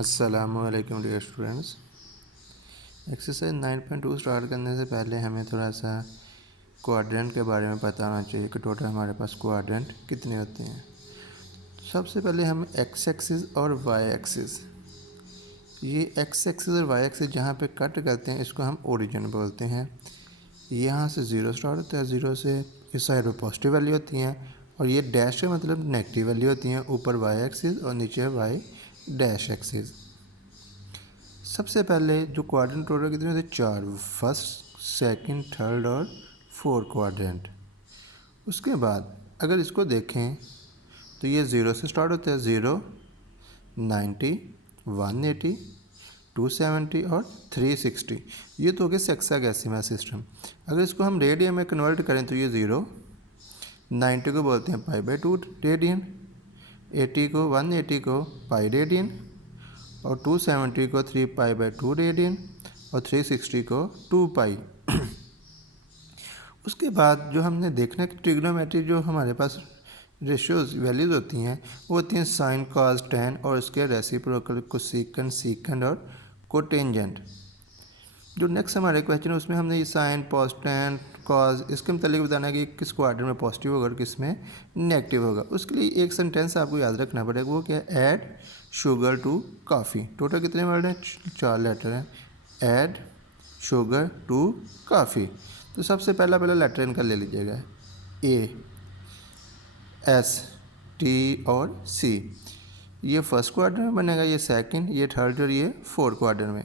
अस्सलामुअलैकुम dear students. Exercise 9.2 start करने से पहले हमें थोड़ा सा क्वाड्रेंट के बारे में पता होना चाहिए कि टोटल हमारे पास क्वाड्रेंट कितने होते हैं। सबसे पहले हम एक्स एक्सिस और वाई एक्सिस, ये एक्स एक्सिस और वाई एक्सिस जहाँ पे कट करते हैं इसको हम ओरिजिन बोलते हैं। यहाँ से ज़ीरो स्टार्ट होता है, ज़ीरो से इस साइड पर पॉजिटिव वैल्यू होती हैं और ये डैश का मतलब नेगेटिव वैल्यू होती हैं। ऊपर वाई एक्सिस और नीचे वाई डैश एक्सिस। सबसे पहले जो क्वाड्रेंट टोटल कितने थे? चार, फर्स्ट सेकंड थर्ड और फोर्थ क्वाड्रेंट। उसके बाद अगर इसको देखें तो ये ज़ीरो से स्टार्ट होता है, 0, 90, 180, 270 और 360। ये तो हो गया सेक्सागेसिमल सिस्टम। अगर इसको हम रेडियन में कन्वर्ट करें तो ये 0, 90 को बोलते हैं π/2 रेडियन, 80 को 180 को पाई रेडियन और 270 को 3π/2 रेडियन और 360 को 2 पाई। उसके बाद जो हमने देखना कि ट्रिग्नोमेट्री जो हमारे पास रेशियोज वैल्यूज होती हैं वो होती हैं साइन, कॉस, टैन और उसके रेसिप्रोकल, कोसेकंड, सीकंड और कोटेंजेंट। जो नेक्स्ट हमारे क्वेश्चन है उसमें हमने ये साइन, कॉस, टैन, कॉस इसके मतलब बताना है कि किस क्वाड्रेंट में पॉजिटिव होगा और किस में नेगेटिव होगा। उसके लिए एक सेंटेंस आपको याद रखना पड़ेगा, वो क्या है? Add sugar to coffee. Total कितने वर्ड हैं? 4 लेटर हैं। Add sugar to coffee. तो सबसे पहला लेटर इनका ले लीजिएगा, ए, एस, टी और सी। ये फर्स्ट क्वाड्रेंट में बनेगा, ये सेकंड, ये थर्ड और ये फोर्थ क्वाड्रेंट में।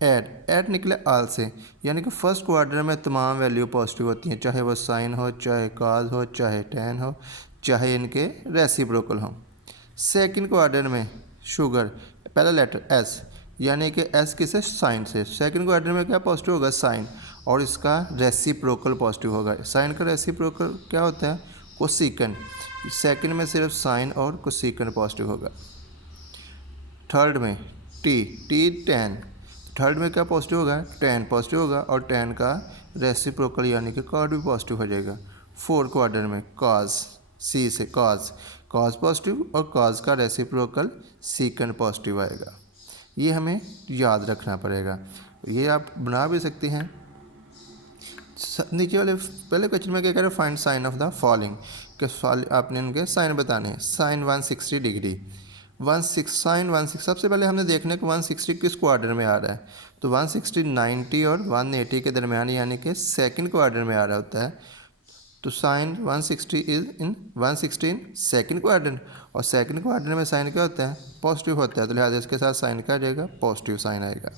ऐड निकले आल से, यानी कि फर्स्ट क्वाड्रेंट में तमाम वैल्यू पॉजिटिव होती हैं, चाहे वो साइन हो, चाहे कॉस हो, चाहे टैन हो, चाहे इनके रेसिप्रोकल हो। सेकंड क्वाड्रेंट में शुगर, पहला लेटर एस, यानी कि एस किसे? साइन से। सेकंड क्वाड्रेंट में क्या पॉजिटिव होगा? साइन, और इसका रेसिप्रोकल पॉजिटिव होगा। साइन का रेसिप्रोकल क्या होता है? कोसेकंड। सेकंड में सिर्फ साइन और कोसेकंड पॉजिटिव होगा। थर्ड में टी टैन, थर्ड में क्या पॉजिटिव होगा? टैन पॉजिटिव होगा और टैन का रेसिप्रोकल यानी कि कॉट भी पॉजिटिव हो जाएगा। फोर्थ क्वाड्रेंट में कॉस, सी से कॉस पॉजिटिव और कॉस का रेसिप्रोकल सीकंड पॉजिटिव आएगा। ये हमें याद रखना पड़ेगा। ये आप बना भी सकते हैं। नीचे वाले पहले क्वेश्चन में क्या कह रहे हैं? Find sine of the following, कि आपने इनके साइन बताने हैं। Sine 160 degree, sine 160। सबसे पहले हमने देखने को 160 किस क्वाड्रेंट में आ रहा है, तो 160 90 और 180 के दरमियान यानी कि सेकंड क्वाड्रेंट में आ रहा होता है। तो sine 160 is in 160 second quadrant, और सेकंड क्वाड्रेंट में साइन क्या होता है? पॉजिटिव होता है, तो लिहाजा इसके साथ साइन क्या आ जाएगा? पॉजिटिव साइन आएगा।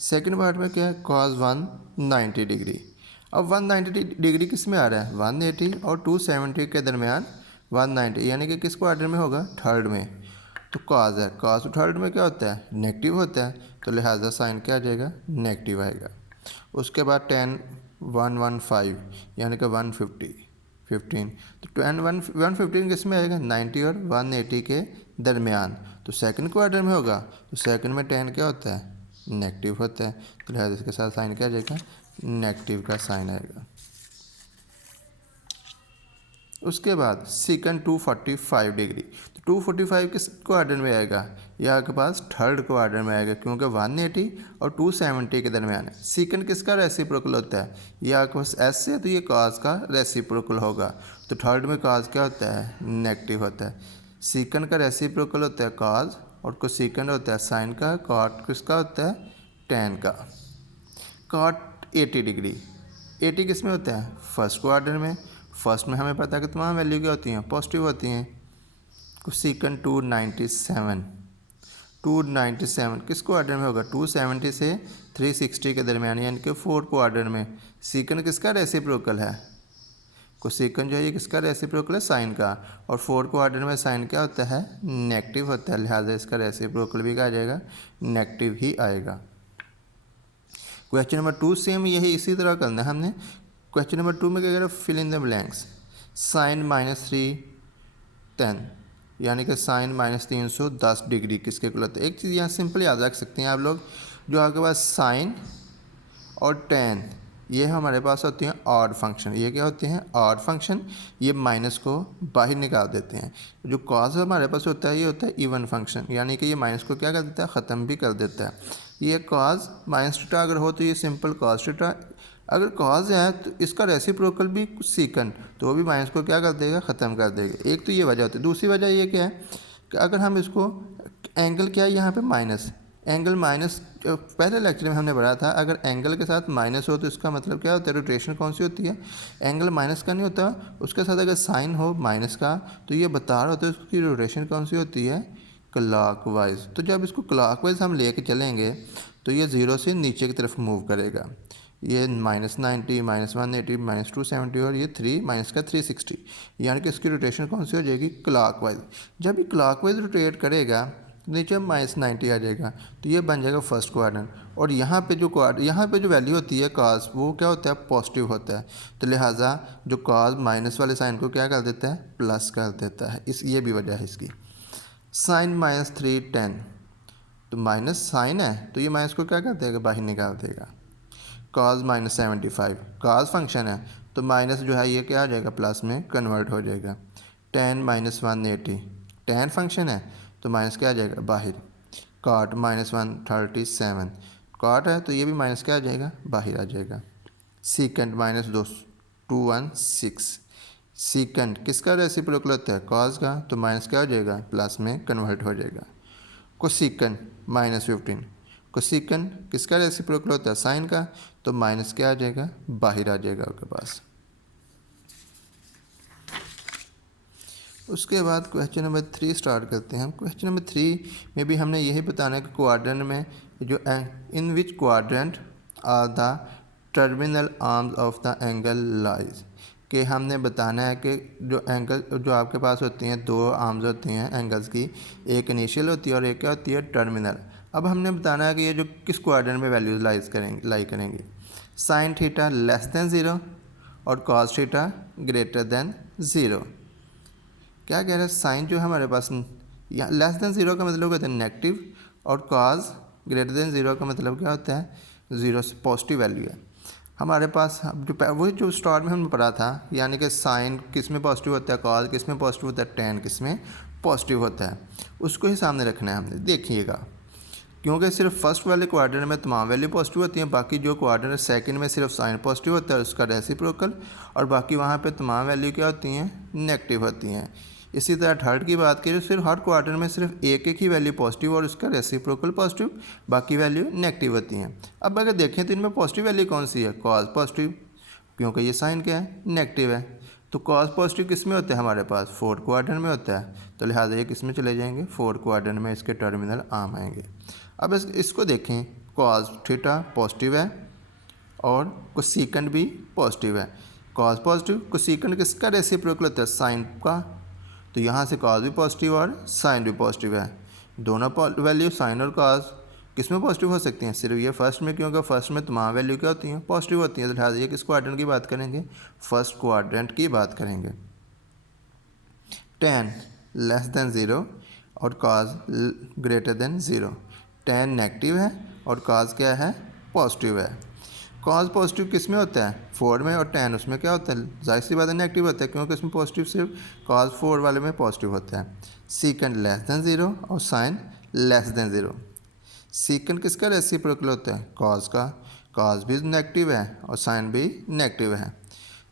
सेकंड पार्ट में क्या है? Cos 190 degree. अब 190 डिग्री किस में आ रहा है? 180 और 270 के दरमियान 190, यानी कि किस क्वाड्रेंट में होगा? थर्ड में। तो कॉस है, कॉस थर्ड में क्या होता है? नेगेटिव होता है, तो लिहाजा साइन क्या आ जाएगा? नेगेटिव आएगा। उसके बाद tan 115 यानी कि 115, तो tan 115 किस में आएगा? 90 और 180 के दरमियान, तो सेकंड क्वाड्रेंट में होगा। तो सेकंड में tan क्या होता है? नेगेटिव होता है, तो लिहाजा इसके साथ साइन क्या आ जाएगा? नेगेटिव का साइन आएगा। उसके बाद सीकंड 245 डिग्री, तो 245 किस क्वाड्रेंट में आएगा? यह आपके पास थर्ड क्वाड्रेंट में आएगा, क्योंकि 180 और 270 के दरमियान है। सीकंड किसका रेसिप्रोकल होता है? यह आपके पास एस से, तो ये कॉस का रेसिप्रोकल होगा। तो थर्ड में कॉस क्या होता है? नेगेटिव होता है। सीकंड का रेसिप्रोकल होता है कॉस, और कोसेकंड होता है साइन का। कॉट किसका होता है? टैन का। कॉट 80 डिग्री, 80 किस में होता है? फर्स्ट क्वाड्रेंट में। फर्स्ट में हमें पता है कि तमाम वैल्यू क्या होती हैं? पॉजिटिव होती हैं। कोसेकंड 297 किस क्वाड्रेंट में होगा? 270 से 360 के दरमियान, यानी कि फोर्थ क्वाड्रेंट में। सीकंड किसका रेसिप्रोकल है? कोसेकंड जो है ये किसका रेसिप्रोकल है? साइन का। और फोर्थ क्वाड्रेंट में साइन क्या होता है? नेगेटिव होता है, लिहाजा इसका रेसिप्रोकल भी क्या आ जाएगा? नेगेटिव ही आएगा। क्वेश्चन नंबर 2 सेम यही इसी तरह करना है हमने। क्वेश्चन नंबर 2 में क्या कह रहा है? Fill in the blanks. Sine -310 यानी कि साइन -310 डिग्री किसके इक्वल होता है? एक चीज़ यहाँ सिंपल याद रख सकते हैं आप लोग, जो आपके पास साइन और टैन ये हमारे पास होती हैं ऑड फंक्शन। ये क्या होते हैं? Odd function. ये माइनस को बाहर निकाल देते हैं। जो कॉज हमारे पास होता है ये होता है इवन फंक्शन, यानी कि ये माइनस को क्या कर देता है? ख़त्म भी कर देता है। ये कॉज माइनस थीटा अगर हो तो ये सिंपल कॉज थीटा, अगर कॉज है तो इसका रेसिप्रोकल भी सीकंड, तो वो भी माइनस को क्या कर देगा? ख़त्म कर देगा। एक तो ये वजह होती है। दूसरी वजह ये क्या है कि अगर हम इसको एंगल क्या है यहाँ पे माइनस, एंगल माइनस, पहले लेक्चर में हमने पढ़ा था अगर एंगल के साथ माइनस हो तो इसका मतलब क्या होता है? रोटेशन कौन सी होती है? एंगल माइनस का नहीं होता, उसके साथ अगर साइन हो माइनस का तो ये बता रहा होता है उसकी रोटेशन कौन सी होती है? क्लॉकवाइज। तो जब इसको क्लॉकवाइज हम लेके चलेंगे तो ये 0 से नीचे की तरफ मूव करेगा। ये -90, -180, -270 और ये 3 माइनस का 360, यानी कि इसकी रोटेशन कौन सी हो जाएगी? क्लॉकवाइज। जब ये क्लॉकवाइज रोटेट करेगा नीचे -90 आ जाएगा, तो ये बन जाएगा फर्स्ट क्वाड्रेंट। और यहाँ पे जो वैल्यू होती है कॉस, वो क्या होता है? पॉजिटिव होता है। तो लिहाजा जो कॉस माइनस वाले साइन को क्या कर देता है? प्लस कर देता है। ये भी वजह है इसकी। साइन -3 10, तो माइनस साइन है तो ये माइनस को क्या कर देगा? बाहर निकाल देगा। कॉस -75, कॉस फंक्शन है तो माइनस जो है ये क्या आ जाएगा? प्लस में कन्वर्ट हो जाएगा। टेन -180, टेन फंक्शन है तो माइनस क्या आ जाएगा? बाहर। कॉट -137, कॉट है तो ये भी माइनस क्या आ जाएगा? बाहर आ जाएगा। सीकेंड -216, सीकेंड किसका रेसिप्रोकल होता है? कॉस का, तो माइनस क्या हो जाएगा? प्लस में कन्वर्ट हो जाएगा। कोसेकेंड -15, कोसेकेंड किसका रेसिप्रोकल होता है? साइन का, तो माइनस क्या आ जाएगा? बाहर आ जाएगा आपके पास। उसके बाद क्वेश्चन नंबर 3 स्टार्ट करते हैं हम। क्वेश्चन नंबर 3 में भी हमने यही बताना है कि क्वाड्रेंट में जो in which quadrant are the terminal arms of the angle lies, कि हमने बताना है कि जो एंगल जो आपके पास होती हैं, दो आर्म्स होती हैं एंगल्स की, एक इनिशियल होती है और एक क्या होती है? टर्मिनल। अब हमने बताना है कि ये जो किस क्वाड्रेंट में वैल्यूज लाई करेंगी। साइन थीटा <0 और कॉस थीटा <0। क्या कह रहा है? साइन जो हमारे पास यहाँ <0 का मतलब होता है नेगेटिव, और कॉस <0 का मतलब क्या होता है? 0 से पॉजिटिव वैल्यू है हमारे पास। वही जो स्टार्ट में हमने पढ़ा था, यानी कि साइन किस में पॉजिटिव होता है? कॉस किस में पॉजिटिव होता है? टेन किस में पॉजिटिव होता है? उसको ही सामने रखना है हमने। देखिएगा, क्योंकि सिर्फ फर्स्ट वाले क्वाड्रेंट में तमाम वैल्यू पॉजिटिव होती हैं, बाकी जो क्वाड्रेंट सेकंड में सिर्फ साइन पॉजिटिव होता है उसका रेसिप्रोकल, और बाकी वहाँ पे तमाम वैल्यू क्या होती हैं? नेगेटिव होती हैं। इसी तरह थर्ड की बात करें, सिर्फ हर क्वाड्रेंट में सिर्फ एक ही वैल्यू पॉजिटिव और उसका रेसिप्रोकल पॉजिटिव, बाकी वैल्यू नेगेटिव होती हैं। अब अगर देखें तो इनमें पॉजिटिव वैल्यू कौन सी है? कॉस पॉजिटिव, क्योंकि ये साइन क्या है? नेगेटिव है। तो कॉस पॉजिटिव किस में होता है? हमारे पास फोर्थ क्वाड्रेंट में होता है, तो लिहाजा ये किस में चले जाएंगे? फोर्थ क्वाड्रेंट में इसके टर्मिनल आर्म आएंगे। अब इसको देखें, कॉस थीटा पॉजिटिव है और कोसेकेंड भी पॉजिटिव है। कॉस पॉजिटिव, कोसेकेंड किसका रेसिप्रोकल होता है? साइन का, तो यहाँ से कॉस भी पॉजिटिव और साइन भी पॉजिटिव है। दोनों वैल्यू साइन और कॉस किस में पॉजिटिव हो सकती हैं? सिर्फ ये फर्स्ट में, क्योंकि फर्स्ट में तमाम वैल्यू क्या होती हैं? पॉजिटिव होती हैं। तो लिहाजा ये किस क्वाड्रेंट की बात करेंगे? फर्स्ट क्वाड्रेंट की बात करेंगे। टेन <0 और कॉस <0। टेन नेगेटिव है और कॉस क्या है? पॉजिटिव है। कॉस पॉजिटिव किस में होता है? 4 में, और टेन उसमें क्या होता है? जाहिर सी बात है नेगेटिव होता है, क्योंकि इसमें पॉजिटिव सिर्फ कॉस 4 वाले में पॉजिटिव होता है। सीकेंड <0 और साइन <0। सीकेंड किसका रेसिप्रोकल होता है? कॉस का, कॉस भी नेगेटिव है और साइन भी नेगेटिव है।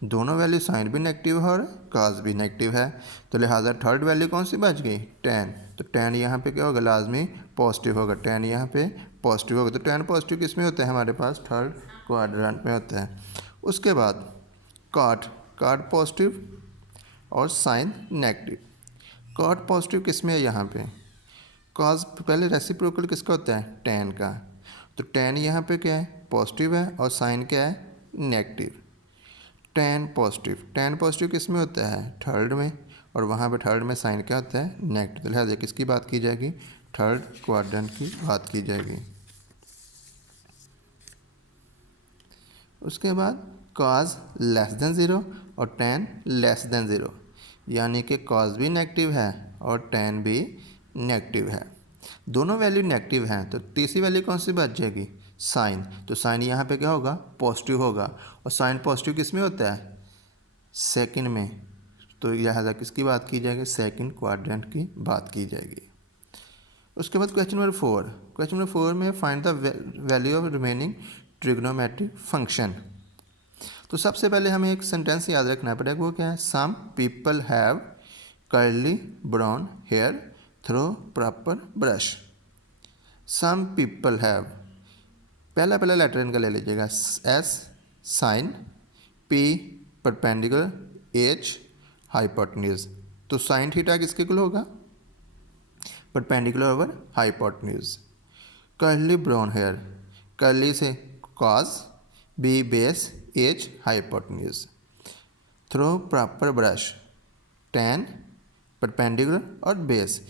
दोनों वैल्यू साइन भी नेगेटिव है और कॉस भी नेगेटिव है, तो लिहाजा थर्ड वैल्यू कौन सी बच गई? टेन। तो टेन यहाँ पे क्या होगा? लाजमी पॉजिटिव होगा। टेन यहाँ पे पॉजिटिव होगा, तो टेन पॉजिटिव किस में होता है? हमारे पास थर्ड क्वाड्रेंट में होता है। उसके बाद कॉट, कॉट पॉजिटिव और साइन नेगेटिव। कॉट पॉजिटिव किस में है? यहाँ पे कॉस, पहले रेसिप्रोकल किसका होता है? टेन का, तो टेन यहाँ पे क्या है? पॉजिटिव है और साइन क्या है? नेगेटिव। टेन पॉजिटिव किस में होता है? थर्ड में, और वहाँ पे थर्ड में साइन क्या होता है? नेगेटिव। तो लिहाजा किसकी बात की जाएगी? थर्ड क्वाड्रेंट की बात की जाएगी। उसके बाद कॉस <0 और टेन <0, यानी कि कॉस भी नेगेटिव है और टेन भी नेगेटिव है। दोनों वैल्यू नेगेटिव हैं, तो तीसरी वैल्यू कौन सी बच जाएगी? साइन, तो साइन यहाँ पे क्या होगा, पॉजिटिव होगा, और साइन पॉजिटिव किस में होता है, सेकंड में, तो लिहाजा किसकी बात की जाएगी, सेकंड क्वाड्रेंट की बात की जाएगी। उसके बाद क्वेश्चन नंबर 4, क्वेश्चन नंबर 4 में find the value of remaining trigonometric function. तो सबसे पहले हमें एक सेंटेंस याद रखना पड़ेगा, वो क्या है, some people have curly brown hair through proper brush. Some people have, पहला लेटर इनका ले लीजिएगा, S sine, P perpendicular, H hypotenuse. तो साइन थीटा किसके इक्वल होगा, perpendicular over hypotenuse. Curly brown hair, curly से cos, B base, H hypotenuse. Through proper brush, tan perpendicular और base.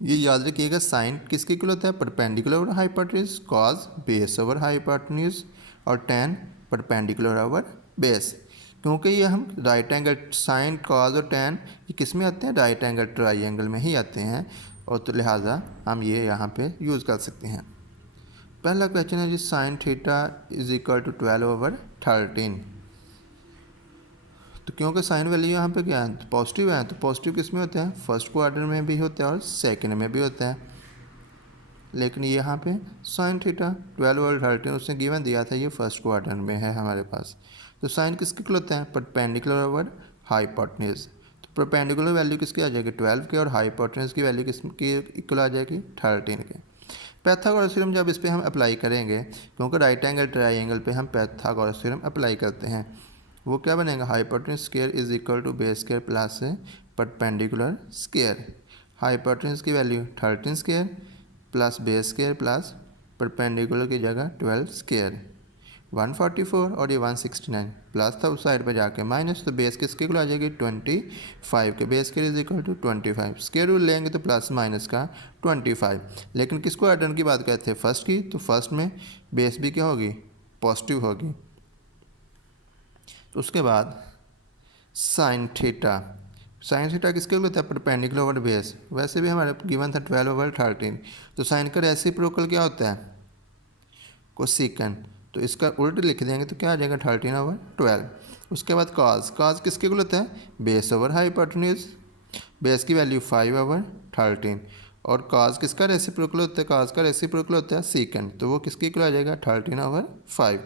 ये याद रखिएगा, साइन किसके इक्वल होता है, perpendicular over hypotenuse, cos base over hypotenuse, और टेन परपेंडिकुलर ओवर बेस। क्योंकि ये हम राइट एंगल, साइन कॉज और टेन ये किस में आते हैं, राइट एंगल ट्राइंगल में ही आते हैं, और तो लिहाजा हम ये यहाँ पे यूज़ कर सकते हैं। पहला क्वेश्चन है जी, sine theta is equal to 12/13। तो क्योंकि साइन वैल्यू यहाँ पे क्या है, पॉजिटिव है, तो पॉजिटिव किस में होता है, फर्स्ट क्वाड्रेंट में भी होता है और सेकंड में भी होता है। लेकिन यहाँ पे साइन थीटा 12/13 उसने गिवन दिया था, ये फर्स्ट क्वाड्रेंट में है हमारे पास। तो साइन किसके इक्वल होता है, परपेंडिकुलर ओवर हाइपोटेन्यूज। तो परपेंडिकुलर वैल्यू किसकी आ जाएगी, 12 के, और हाइपोटेन्यूज की वैल्यू किसकी इक्वल आ जाएगी, 13 के। पैथागोरस थ्योरम जब इस पर हम अप्लाई करेंगे, क्योंकि राइट एंगल ट्राइंगल पे हम पैथागोरस थ्योरम अप्लाई करते हैं, वो क्या बनेगा, hypotenuse square is equal to base square plus perpendicular square. Hypotenuse की value 13 square plus base square plus perpendicular की जगह 12 स्क्वायर, 144, और ये 169 प्लस था उस साइड पे जाके माइनस, तो बेस किसके इक्वल आ जाएगी, 25 के। Base square is equal to 25, square rule लेंगे तो प्लस माइनस का 25। लेकिन किसको क्वाड्रेंट की बात करते हैं, फर्स्ट की, तो फर्स्ट में बेस भी क्या होगी, पॉजिटिव होगी। तो उसके बाद साइन थीटा, साइन थीटा किसके इक्वल होता है, परपेंडिकुलर ओवर बेस। वैसे भी हमारे गिवन था 12/13। तो साइन का रेसिप्रोकल क्या होता है, कोसेकेंड, तो इसका उल्ट लिख देंगे तो क्या आ जाएगा, 13/12। उसके बाद कॉज, कॉज किसके इक्वल होता है, बेस ओवर हाइपोटेन्यूज। बेस की वैल्यू 5/13, और कॉज किसका रेसिप्रोकल होता है, कॉज का रेसिप्रोकल होता है सीकेंड, तो वो किसके इक्वल आ जाएगा, 13/5।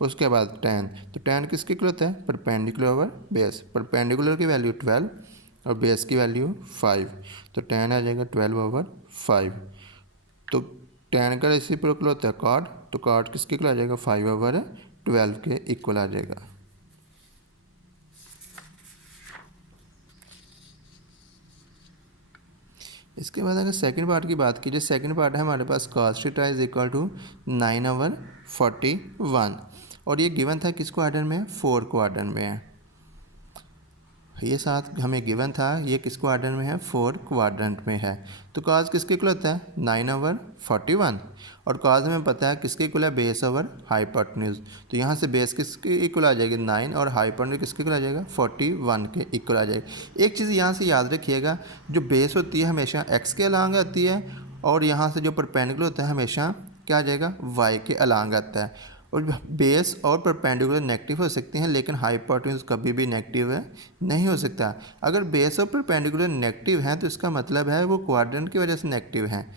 उसके बाद टेन, तो टेन किसके इक्वल होता है, परपेंडिकुलर ओवर बेस। परपेंडिकुलर की वैल्यू 12 और बेस की वैल्यू 5, तो टेन आ जाएगा 12/5। तो टेन का रेसिप्रोकल होता है कॉट, तो कॉट किसके इक्वल आ जाएगा, 5/12 के इक्वल आ जाएगा। इसके बाद अगर सेकंड पार्ट की बात कीजिए, सेकंड पार्ट है हमारे पास cos theta is equal to 9/41, और ये गिवन था किस क्वाड्रेंट में, 4 क्वाड्रेंट में है। ये साथ हमें गिवन था, ये किस क्वाड्रेंट में है, 4 क्वाड्रेंट में है। तो cos किसके इक्वल होता है, 9/41, और cos हमें पता है किसके इक्वल है, बेस ओवर हाइपोटेन्यूज। तो यहाँ से बेस किसके इक्वल आ जाएगी, 9, और हाइपोटेन्यूज किसके इक्वल आ जाएगा, 41 के इक्वल आ जाएगी। एक चीज़ यहाँ से याद रखिएगा, जो बेस होती है हमेशा x के अलांग आती है, और यहाँ से जो परपेंडिकुलर होता है हमेशा क्या आ जाएगा, y के अलांग आता है। और बेस और परपेंडिकुलर नेगेटिव हो सकते हैं, लेकिन हाइपोटेन्यूज कभी भी नेगेटिव नहीं हो सकता। अगर बेस और परपेंडिकुलर नेगेटिव हैं तो इसका मतलब है वो क्वाड्रेंट की वजह से नेगेटिव हैं।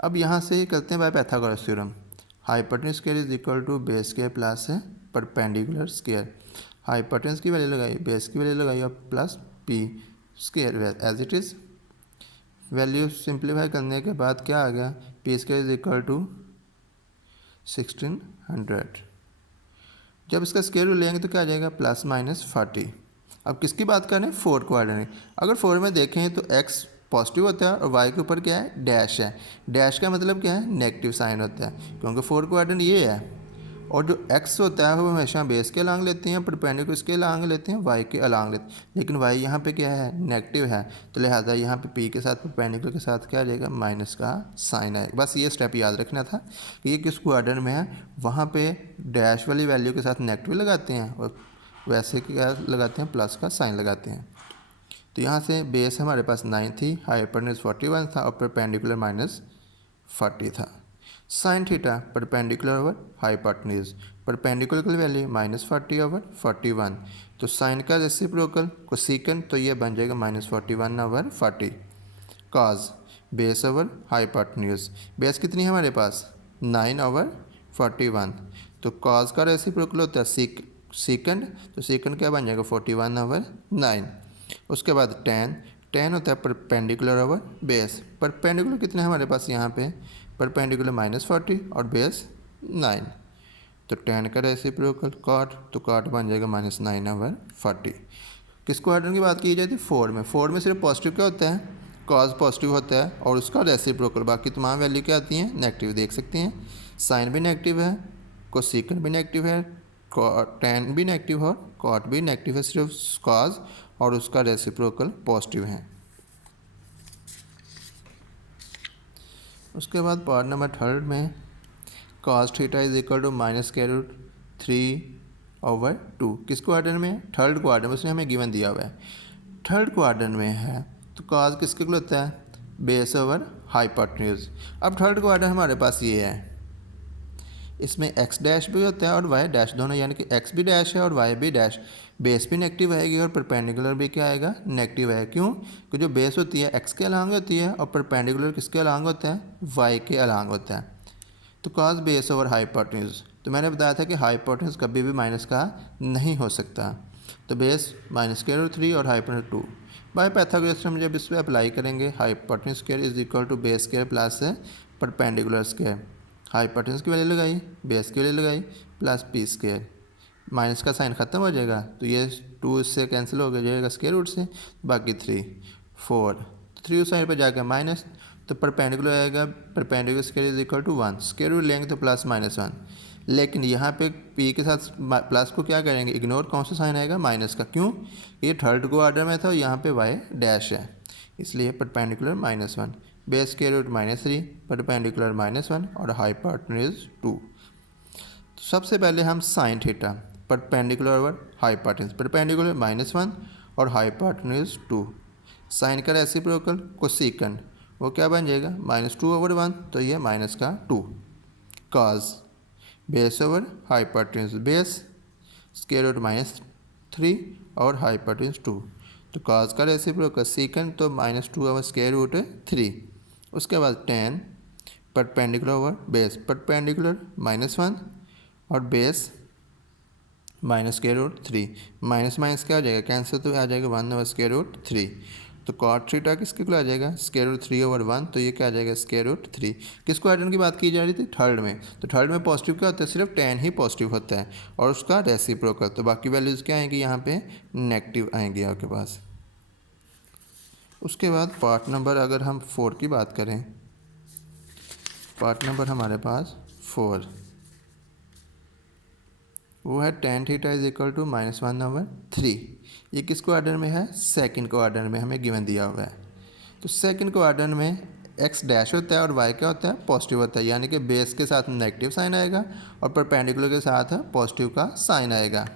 अब यहाँ से करते हैं by Pythagoras theorem, hypotenuse square is equal to base square plus perpendicular square. Hypotenuse की वैल्यू लगाई, बेस की वैल्यू लगाई, और plus P square as it is. Value simplify करने के बाद क्या आ गया, P square is equal to 1600। जब इसका स्क्वायर रूट लेंगे तो क्या आ जाएगा, ±40। अब किसकी बात करें, 4 क्वाड्रेंट। अगर 4 में देखें तो x पॉजिटिव होता है और y के ऊपर क्या है, डैश है। डैश का मतलब क्या है, नेगेटिव साइन होता है, क्योंकि 4 क्वाड्रेंट ये है। और जो x होता है वो हमेशा बेस के अलांग लेते हैं, परपेंडिकुलर इसके अलांग लेते हैं, y के अलांग लेते हैं। लेकिन y यहाँ पे क्या है, नेगेटिव है, तो लिहाजा यहाँ पे p के साथ परपेंडिकुलर के साथ क्या आ जाएगा, माइनस का साइन है। बस ये स्टेप याद रखना था कि ये किस क्वाड्रेंट में है, वहाँ पे डैश वाली वैल्यू के साथ नेगेटिव लगाते हैं, और वैसे क्या लगाते हैं, प्लस का साइन लगाते हैं। तो यहाँ से बेस हमारे पास 9 थी, हाइपोटेन्यूज 41 था, और परपेंडिकुलर -40 था। Sign theta perpendicular over hypotenuse, perpendicular की वैल्यू -40 ओवर 41, तो साइन का रेसिप्रोकल कोसेकेंट तो ये बन जाएगा -41 over 40। Cause base over hypotenuse, base कितनी है हमारे पास 9 ओवर 41, तो कॉज का रेसिप्रोकल होता है सेकंड, तो सेकंड क्या बन जाएगा 41 ओवर 9। उसके बाद टेन होता है परपेंडिकुलर ओवर बेस, परपेंडिकुलर कितने हमारे पास यहाँ पे परपेंडिकुलर -40 और बेस 9, तो टेन का रेसिप्रोकल कॉट, तो कॉट बन जाएगा -9 ओवर 40। किस क्वाड्रेंट की बात की जाए थी 4 में, 4 में सिर्फ पॉजिटिव क्या होता है कॉज पॉजिटिव होता है और उसका रेसिप्रोकल, बाकी तमाम वैल्यू क्या आती हैं नेगेटिव, देख सकते हैं साइन भी नेगेटिव है, कोसेकेंट भी नेगेटिव है, टेन भी नेगेटिव है, कॉट भी नेगेटिव है, सिर्फ कॉज और उसका रेसिप्रोकल पॉजिटिव है। उसके बाद पार्ट नंबर 3 में cos theta is equal to -√3/2, किस क्वाड्रेंट में थर्ड क्वाड्रेंट में, उसने हमें गिवन दिया हुआ है थर्ड क्वाड्रेंट में है, तो cos किसके लिए होता है बेस ओवर हाइपोटेन्यूज। अब थर्ड क्वाड्रेंट हमारे पास ये है, इसमें x डैश भी होता है और y डैश दोनों, यानी कि x भी डैश है और y भी डैश, बेस भी नेगेटिव आएगी और परपेंडिकुलर भी क्या आएगा नेगेटिव है, क्यों कि जो बेस होती है x के अलांग होती है और परपेंडिकुलर किसके अलांग होता है y के अलांग होता है। तो cos बेस ओवर हाइपोटेन्यूज, तो मैंने बताया था कि हाइपोटेन्यूज कभी भी माइनस का नहीं हो सकता, तो बेस -√3 और हाइपोटेन्यूज 2 बाय पाइथागोरस थ्योरम जब इस पर अप्लाई करेंगे hypotenuse square is equal to base square plus perpendicular square, hypotenuse की वैल्यू लगाई बेस की वैल्यू लगाई प्लस पी स्क्वायर, माइनस का साइन ख़त्म हो जाएगा तो ये 2 इससे कैंसिल हो जाएगा स्क्वायर रूट से, बाकी 3 4, तो 3 उस साइड पर जाकर माइनस, तो परपेंडिकुलर आएगा perpendicular square is equal to 1, square root लेंगे तो +-1, लेकिन यहाँ पे p के साथ प्लस को क्या करेंगे इग्नोर, कौन सा साइन आएगा माइनस का, क्यों ये थर्ड को ऑर्डर में था और यहाँ पे y डैश है, इसलिए perpendicular -1, base square root -3, perpendicular -1 और हाइपोटेन्यूज 2। तो सबसे पहले हम sine theta perpendicular over hypotenuse, perpendicular -1 और हाइपोटेन्यूज 2, साइन का रेसिप्रोकल कोसेकेंट वो क्या बन जाएगा -2/1, तो ये -2, cos base over hypotenuse, base square root -3 और हाइपोटेन्यूज 2, तो कॉज का रेसिप्रोकल सेकेंड तो -2 ओवर स्क्वायर रूट 3। उसके बाद ten perpendicular over base, perpendicular -1 और बेस -√3, माइनस क्या आ जाएगा कैंसिल, तो आ जाएगा 1 ओवर स्क्वायर रूट 3, तो कॉट थीटा किसके को आ जाएगा स्क्वायर रूट 3/1, तो ये क्या आ जाएगा स्क्वायर रूट 3। किस क्वाड्रेंट की बात की जा रही थी थर्ड में, तो थर्ड में पॉजिटिव क्या होता है सिर्फ टेन ही पॉजिटिव होता है और उसका रेसिप्रोकल, तो बाकी वैल्यूज़ क्या आएंगी यहाँ पे नेगेटिव आएंगी आपके पास। उसके बाद पार्ट नंबर अगर हम 4 की बात करें, पार्ट नंबर हमारे पास 4 वो है tan theta is equal to -1/3, ये किस क्वाड्रेंट में है सेकंड क्वाड्रेंट में हमें गिवन दिया हुआ है। तो सेकंड क्वाड्रेंट में x डैश होता है और y क्या होता है पॉजिटिव होता है, यानी कि बेस के साथ नेगेटिव साइन आएगा और परपेंडिकुलर के साथ पॉजिटिव का साइन आएगा।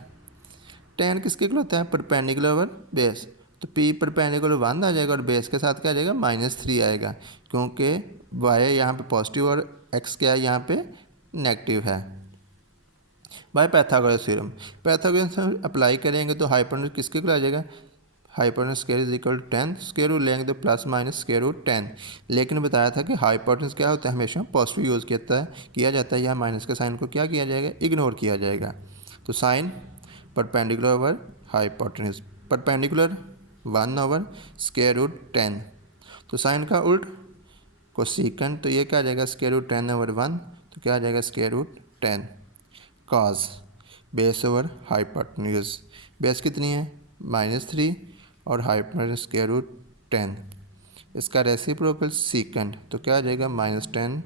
टेन किसके लिए होता है परपेंडिकुलर ओवर बेस, तो p परपेंडिकुलर 1 आ जाएगा और बेस के साथ क्या आ जाएगा -3 आएगा, क्योंकि y यहाँ पे पॉजिटिव और x क्या है यहाँ पे नेगेटिव है। By Pythagoras theorem, Pythagoras theorem apply करेंगे तो हाइपोटेन्यूज किसके लिए आ जाएगा hypotenuse square is equal to 10, square root लेंगे तो +-√10, लेकिन बताया था कि हाइपोटेन्यूज क्या होता है हमेशा पॉजिटिव यूज़ किया जाता है, यहाँ माइनस का साइन को क्या किया जाएगा इग्नोर किया जाएगा। तो sine perpendicular over hypotenuse, perpendicular 1 over square root 10, तो साइन का उल्ट कोसेकेंट, तो ये क्या आ जाएगा स्क्वायर रूट 10/1, तो क्या आ जाएगा square root 10, cos base over hypotenuse, base कितनी है -3 और हाइपोटेन्यूज स्क्वायर रूट 10, इसका रेसिप्रोकल सीकेंट, तो क्या आ जाएगा -10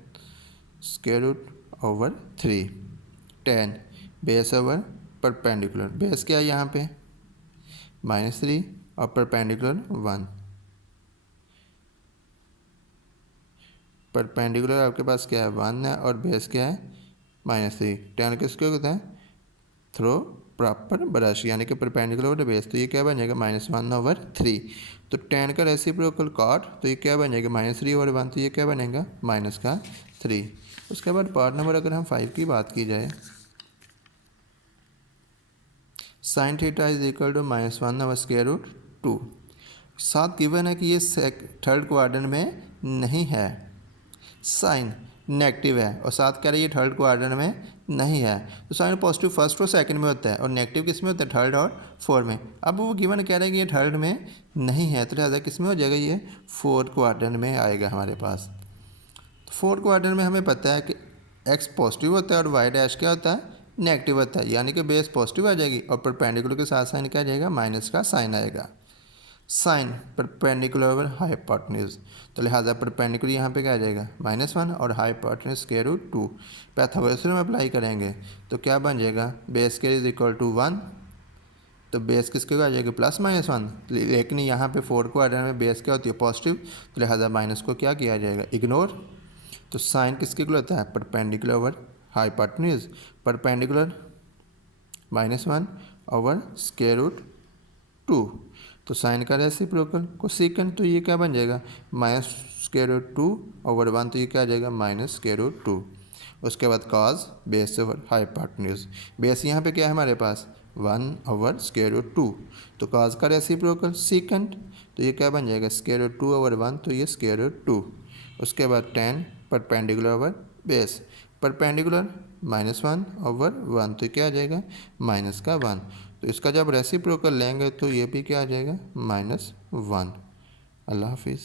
square root over 3, 10 base over perpendicular, base क्या है यहाँ पे -3 और परपेंडिकुलर 1, परपेंडिकुलर आपके पास क्या है 1 है और बेस क्या है -3, 10 किसके होता है थ्रो प्रॉपर ब्रश यानी कि परपेंडिकुलर ओवर बेस, तो ये क्या बन जाएगा -1/3। तो tan का रेसिप्रोकल cot, तो ये क्या बन जाएगा -3/1, तो ये क्या बनेगा -3। उसके बाद पार्ट नंबर अगर हम 5 की बात की जाए, sin theta is equal to -1/√2। साथ गिवन है कि ये थर्ड क्वाड्रेंट में नहीं है, साइन नेगेटिव है और साथ कह रहे हैं ये थर्ड क्वाड्रेंट में नहीं है। तो साइन पॉजिटिव फर्स्ट और सेकंड में होता है और नेगेटिव किस में होता है, थर्ड और फोर्थ में। अब वो गिवन कह रहे हैं कि ये थर्ड में नहीं है, तो लिहाजा किस में हो जाएगा, ये फोर्थ क्वाड्रेंट में आएगा हमारे पास। तो फोर्थ क्वाड्रेंट में हमें पता है कि एक्स पॉजिटिव होता है और वाई डैश क्या होता है, नेगेटिव होता है, यानी कि बेस पॉजिटिव आ जाएगी और परपेंडिकुलर के साथ साइन क्या आ जाएगा, माइनस का साइन आएगा। साइन परपेंडिकुलर ओवर हाइपोटेन्यूज, तो लिहाजा परपेंडिकुलर यहाँ पे क्या आ जाएगा -1 और हाइपोटेन्यूज √2। पैथागोरस में अप्लाई करेंगे तो क्या बन जाएगा, base square is equal to 1, तो बेस किसके आ जाएगा +-1, लेकिन यहाँ पे फोर्थ क्वाड्रेंट में बेस क्या होती है, पॉजिटिव, तो लिहाजा माइनस को क्या किया जाएगा, इग्नोर। तो साइन किसके इक्वल होता है, perpendicular over hypotenuse, perpendicular -1 over √2। तो साइन का रेसिप्रोकल कोसेकेंट, तो ये क्या बन जाएगा -√2/1, तो ये क्या आ जाएगा -√2। उसके बाद cause base over hypotenuse, base यहाँ पे क्या है हमारे पास 1/√2, तो कॉज का रेसिप्रोकल सेकेंट, तो ये क्या बन जाएगा √2/1, तो ये √2। उसके बाद tan perpendicular over base, perpendicular -1/1, तो क्या आ जाएगा -1। तो इसका जब रेसिप्रोकल लेंगे तो ये भी क्या आ जाएगा -1। अल्लाह हाफिज़।